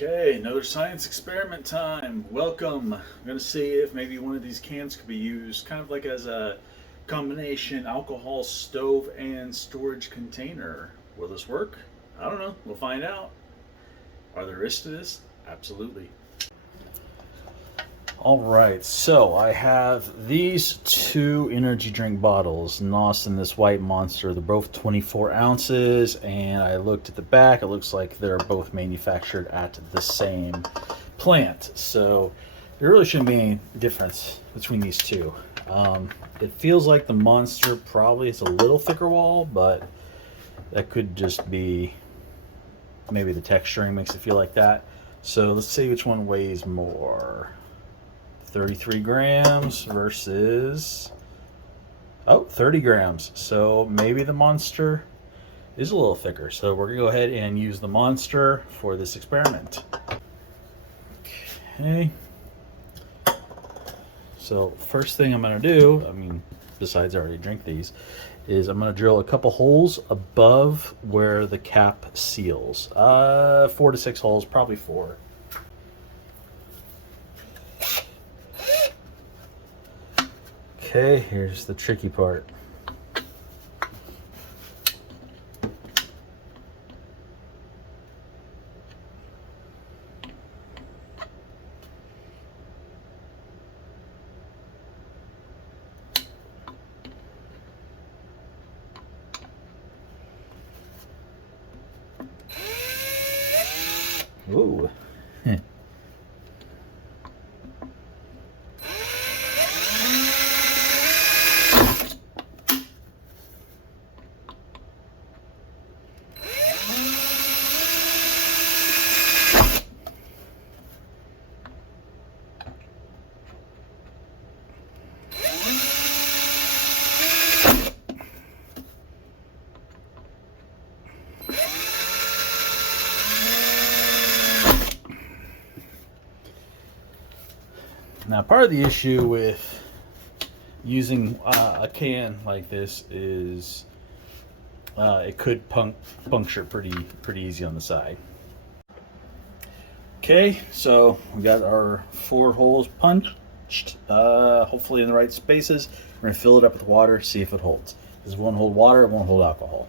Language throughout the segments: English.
Okay, another science experiment time. Welcome. I'm going to see if maybe one of these cans could be used kind of like as a combination alcohol stove and storage container. Will this work? I don't know. We'll find out. Are there risks to this? Absolutely. All right, so I have these two energy drink bottles, NOS and this white monster. They're both 24 ounces, and I looked at the back. It looks like they're both manufactured at the same plant. So there really shouldn't be any difference between these two. It feels like the monster probably has a little thicker wall, but that could just be maybe the texturing makes it feel like that. So let's see which one weighs more. 33 grams versus 30 grams. So maybe the monster is a little thicker. So we're gonna go ahead and use the monster for this experiment. Okay. So first thing I'm gonna do, besides I already drink these, is I'm gonna drill a couple holes above where the cap seals. 4 to 6 holes, probably 4. Okay, here's the tricky part. Ooh. Now, part of the issue with using a can like this is it could puncture pretty easy on the side. Okay, so we got our 4 holes punched, hopefully in the right spaces. We're gonna fill it up with water, see if it holds. This won't hold water, it won't hold alcohol.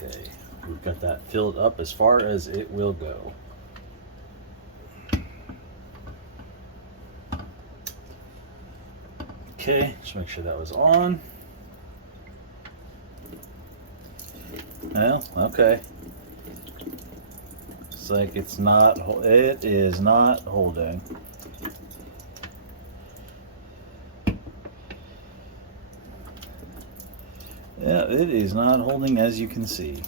Okay, we've got that filled up as far as it will go. Okay, just make sure that was on. Well, okay. It's like it is not holding. Yeah, it is not holding, as you can see.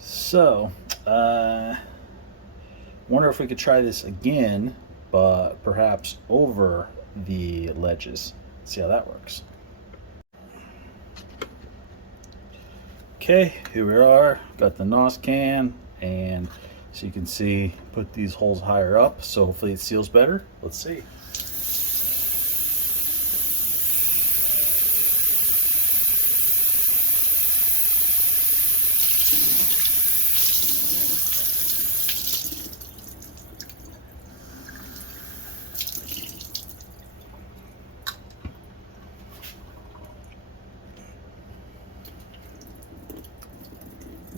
So, wonder if we could try this again, but perhaps over the ledges. See how that works. Okay, here we are. Got the NOS can, and so you can see, put these holes higher up, so hopefully it seals better. Let's see.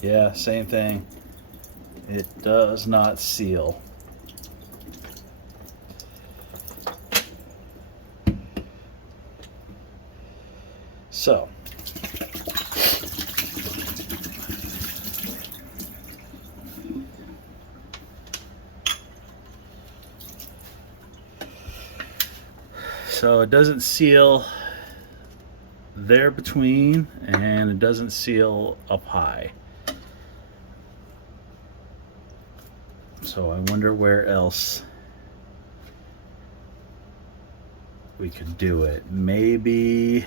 Yeah, same thing. It does not seal. So, it doesn't seal there between, and it doesn't seal up high. So I wonder where else we could do it. Maybe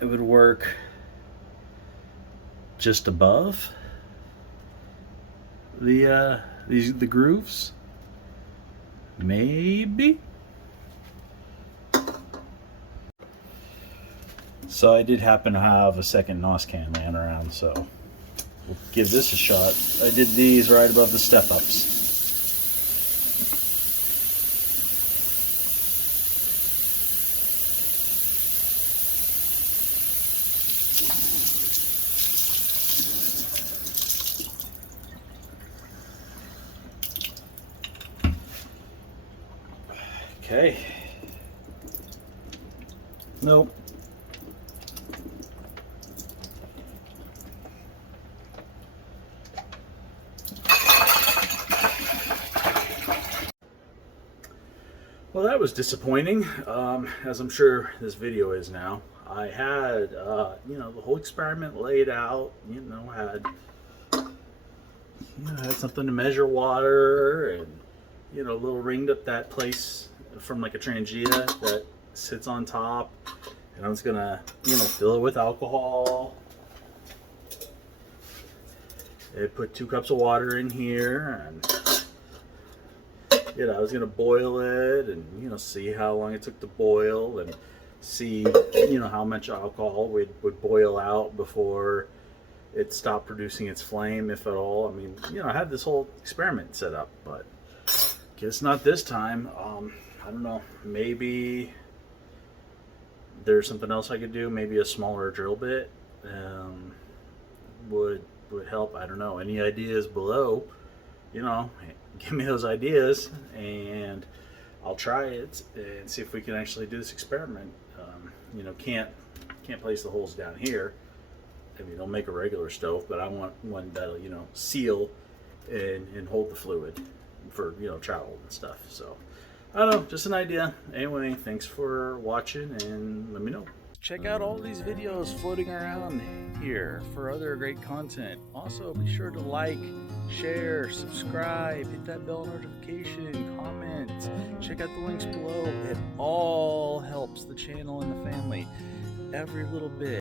it would work just above the grooves, maybe. So I did happen to have a second NOS can laying around, so we'll give this a shot. I did these right above the step-ups. Okay. Nope. Well, that was disappointing, as I'm sure this video is now. I had, you know, the whole experiment laid out, you know, had something to measure water, and, you know, a little ringed up that place from like a Trangia that sits on top, and I was gonna, you know, fill it with alcohol. I put 2 cups of water in here, and you know, I was gonna boil it and, you know, see how long it took to boil, and see, you know, how much alcohol would boil out before it stopped producing its flame, if at all. I mean, you know, I had this whole experiment set up, but guess not this time. I don't know, maybe there's something else I could do. Maybe a smaller drill bit would help. I don't know. Any ideas below? You know, give me those ideas, and I'll try it and see if we can actually do this experiment. You know, can't place the holes down here. I mean, I'll make a regular stove, but I want one that'll, you know, seal and hold the fluid for, you know, travel and stuff. So I don't know, just an idea. Anyway, thanks for watching, and let me know. Check out all these videos floating around here for other great content. Also, be sure to like, share, subscribe, hit that bell notification, comment, check out the links below. It all helps the channel and the family. Every little bit.